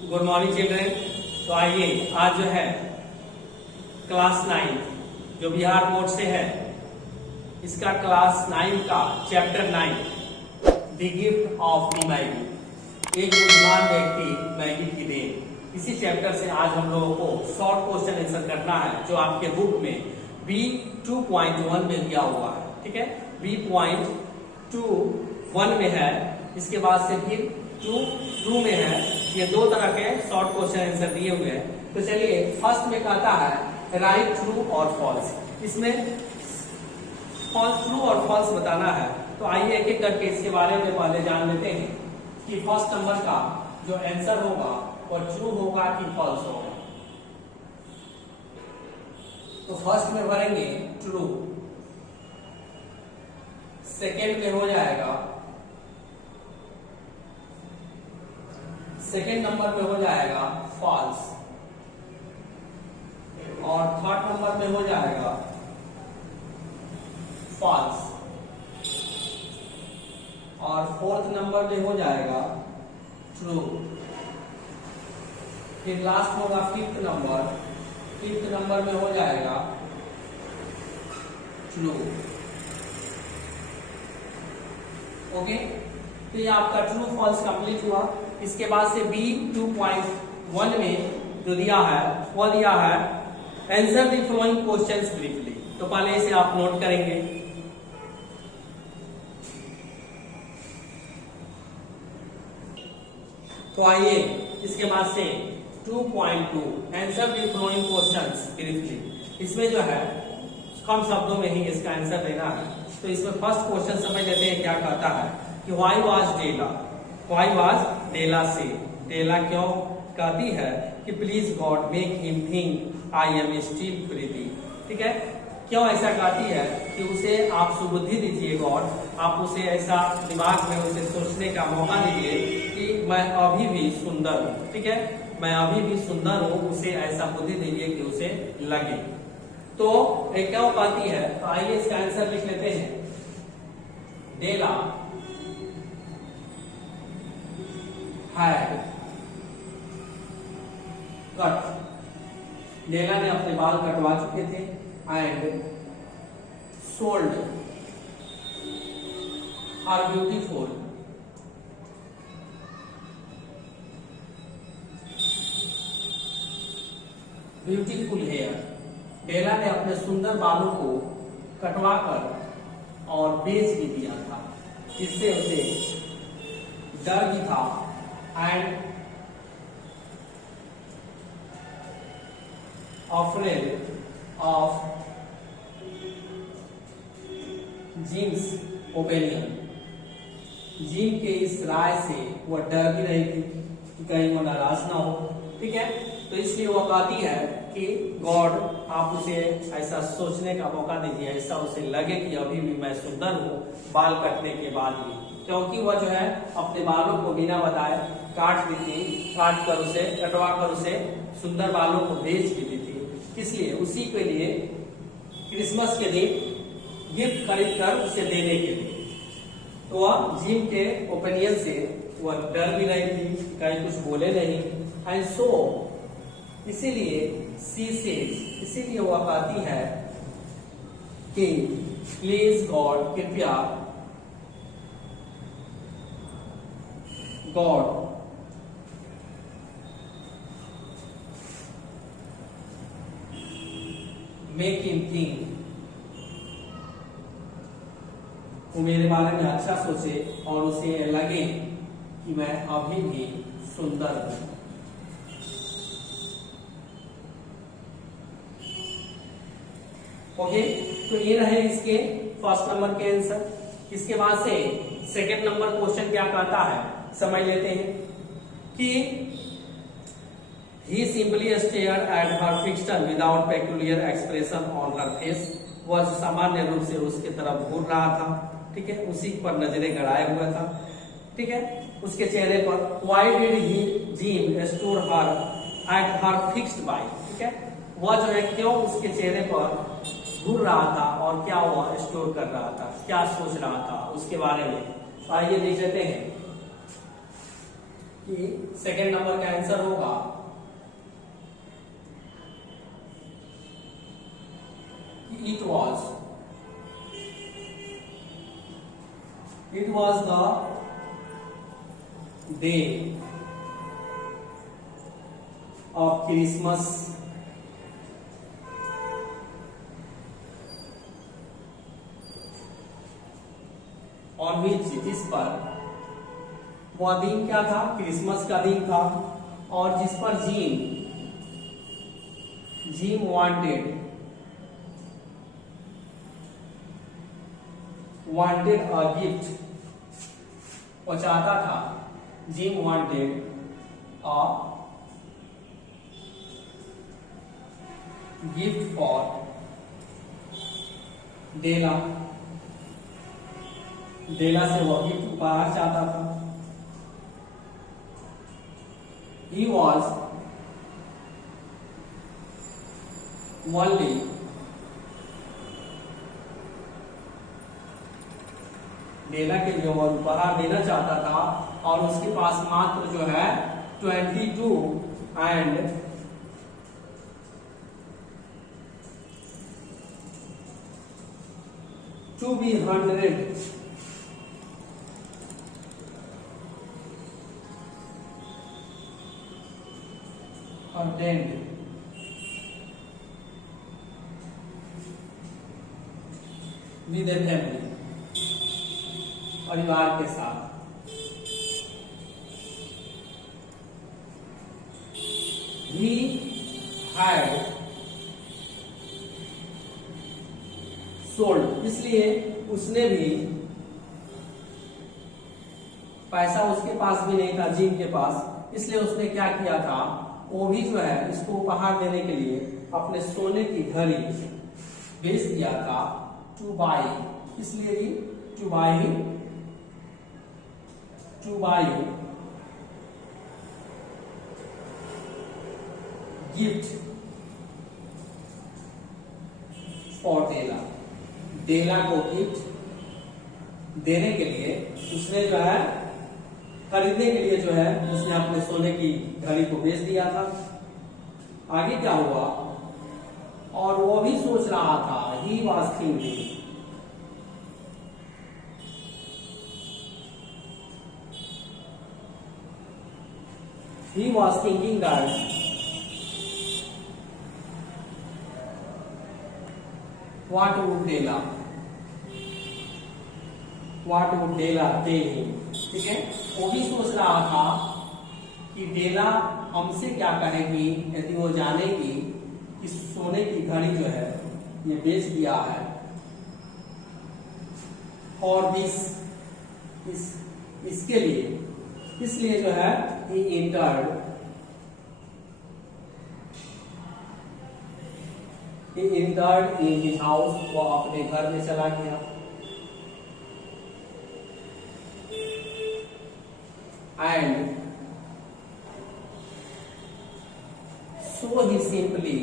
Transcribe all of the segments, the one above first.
Good morning children. तो आइए आज जो है क्लास 9 जो बिहार बोर्ड से है इसका क्लास 9 का chapter 9 the gift of the Maggi, एक बुद्धिमान व्यक्ति मैगी की देन। इसी चैप्टर से आज हम लोगों को शॉर्ट क्वेश्चन आंसर करना है जो आपके बुक में बी 2.1 में दिया हुआ है। ठीक है, B.21 में है, इसके बाद से फिर 2 में है। ये दो तरह के शॉर्ट क्वेश्चन आंसर दिए हुए हैं। तो चलिए फर्स्ट में कहता है राइट ट्रू और फॉल्स। इसमें ट्रू और फॉल्स बताना है। तो आइए एक एक करके इसके बारे में पहले जान लेते हैं कि फर्स्ट नंबर का जो आंसर होगा वो ट्रू होगा कि फॉल्स होगा। तो फर्स्ट में भरेंगे ट्रू, सेकेंड में हो जाएगा, सेकेंड नंबर में हो जाएगा फॉल्स, और थर्ड नंबर में हो जाएगा फॉल्स, और फोर्थ नंबर में हो जाएगा ट्रू। फिर लास्ट होगा फिफ्थ नंबर में हो जाएगा ट्रू। ओके, तो ये आपका ट्रू फॉल्स कंप्लीट हुआ। इसके बाद से B.2.1 में जो दिया है वो दिया है answer the following questions briefly. तो पहले इसे आप नोट करेंगे। तो आइए इसके बाद से 2.2 answer the following questions briefly. इसमें जो है कम शब्दों में ही इसका आंसर देना है। तो इसमें फर्स्ट क्वेश्चन समझ लेते हैं क्या कहता है कि व्हाई वाज डेला से। डेला क्यों कहती है कि please God make him think I am still breathing. ठीक है, क्यों ऐसा कहती है कि उसे आप सुबुद्धि दीजिए गॉड, आप उसे ऐसा दिमाग में उसे सोचने का मौका दीजिए कि मैं अभी भी सुंदर हूँ। ठीक है, मैं अभी भी सुंदर हूँ, उसे ऐसा बुद्धि दीजिए कि उसे लगे। तो ये क्यों कहती है, तो आइए इसका आंसर लिख लेते हैं। डेला हैड कट, डेला ने अपने बाल कटवा चुके थे, and sold her beautiful hair. Della ने अपने सुंदर बालों को कटवाकर और बेच भी दिया था, जिससे उसे डर भी था and afraid of Jim's opinion। Gym के इस राय से वह डर भी रही थी कि कहीं वो नाराज ना हो। ठीक है, तो इसलिए वह कहती है कि गॉड आप उसे ऐसा सोचने का मौका दीजिए, ऐसा उसे लगे कि अभी भी मैं सुंदर हूँ बाल कटने के बाद भी। क्योंकि वह जो है अपने बालों को बिना बताए काट कर उसे कटवा कर उसे सुंदर बालों को बेच भी दी थी। इसलिए उसी के लिए क्रिसमस के दिन गिफ्ट खरीद कर उसे देने के लिए। तो वह जिम के ओपिनियन से वह डर भी रही थी, कहीं कुछ बोले नहीं। एंड सो इसीलिए सी सेज, इसीलिए वह कहती है कि प्लीज गॉड, कृपया गॉड मेक हिम थिंक, वो मेरे बारे में अच्छा सोचे और उसे लगे कि मैं अभी भी सुंदर हूं। ओके, तो ये रहे इसके फर्स्ट नंबर के आंसर। इसके बाद से सेकंड नंबर क्वेश्चन क्या कहता है समझ लेते हैं कि He simply stared at her fixture without peculiar expression on her face। वह सामान्य रूप से उसके तरफ घूर रहा था। ठीक है, उसी पर नजरें गड़ाए हुआ था। ठीक है, उसके चेहरे पर Why did Jim store her at her fixed by। ठीक है, वह जो है क्यों उसके चेहरे पर घूर रहा था और क्या वह स्टोर कर रहा था, क्या सोच रहा था उसके बारे में। आइए देख लेते हैं कि सेकेंड नंबर का आंसर होगा it was the day of Christmas on which, जिस पर, वह दिन क्या था, क्रिसमस का दिन था, और जिस पर जिम वांटेड अ गिफ्ट, वो चाहता था, Jim wanted a gift for Della, Della से वो गिफ्ट उपहार चाहता था। He was only डेला के लिए वो उपहार देना चाहता था, और उसके पास मात्र जो है 22 and to be 100 content with a family, परिवार के साथ। He had sold, इसलिए उसने भी, पैसा उसके पास भी नहीं था जिम के पास, इसलिए उसने क्या किया था, वो भी जो है इसको उपहार देने के लिए अपने सोने की घड़ी बेच दिया था, टू बाई, इसलिए भी two by gift for Della, डेला को गिफ्ट देने के लिए उसने जो है, खरीदने के लिए जो है, उसने अपने सोने की घड़ी को बेच दिया था। आगे क्या हुआ, और वो भी सोच रहा था, he was thinking, he was thinking that what would Dela tell him, ठीक है, वो भी सोच रहा था कि डेला हमसे क्या कहेगी यदि वो जानेगी कि सोने की घड़ी जो है ये बेच दिया है, और इसके लिए, इसलिए जो है he entered in his house, वो अपने घर में चला गया, and so he simply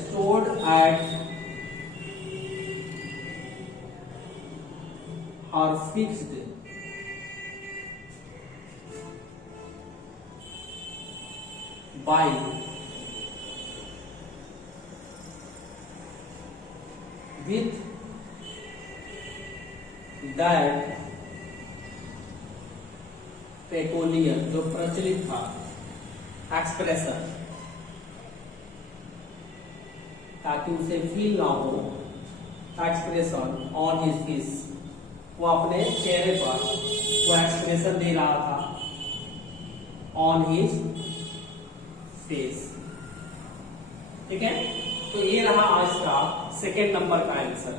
stored at her fixed by with that peculiar, जो प्रचलित था, एक्सप्रेशन, ताकि उसे फील ना हो, एक्सप्रेशन ऑन हिज फेस, वो अपने चेहरे पर वो एक्सप्रेशन दे रहा था, ऑन हिज फेस, ठीक है। तो ये रहा आज का सेकेंड नंबर का आंसर।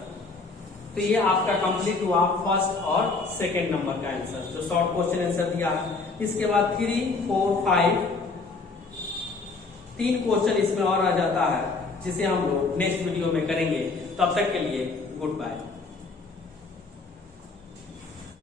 तो ये आपका कंप्लीट हुआ फर्स्ट और सेकेंड नंबर का आंसर, जो शॉर्ट क्वेश्चन आंसर दिया। इसके बाद 3, 4, 5 3 क्वेश्चन इसमें और आ जाता है, जिसे हम लोग नेक्स्ट वीडियो में करेंगे। तब तक के लिए गुड बाय।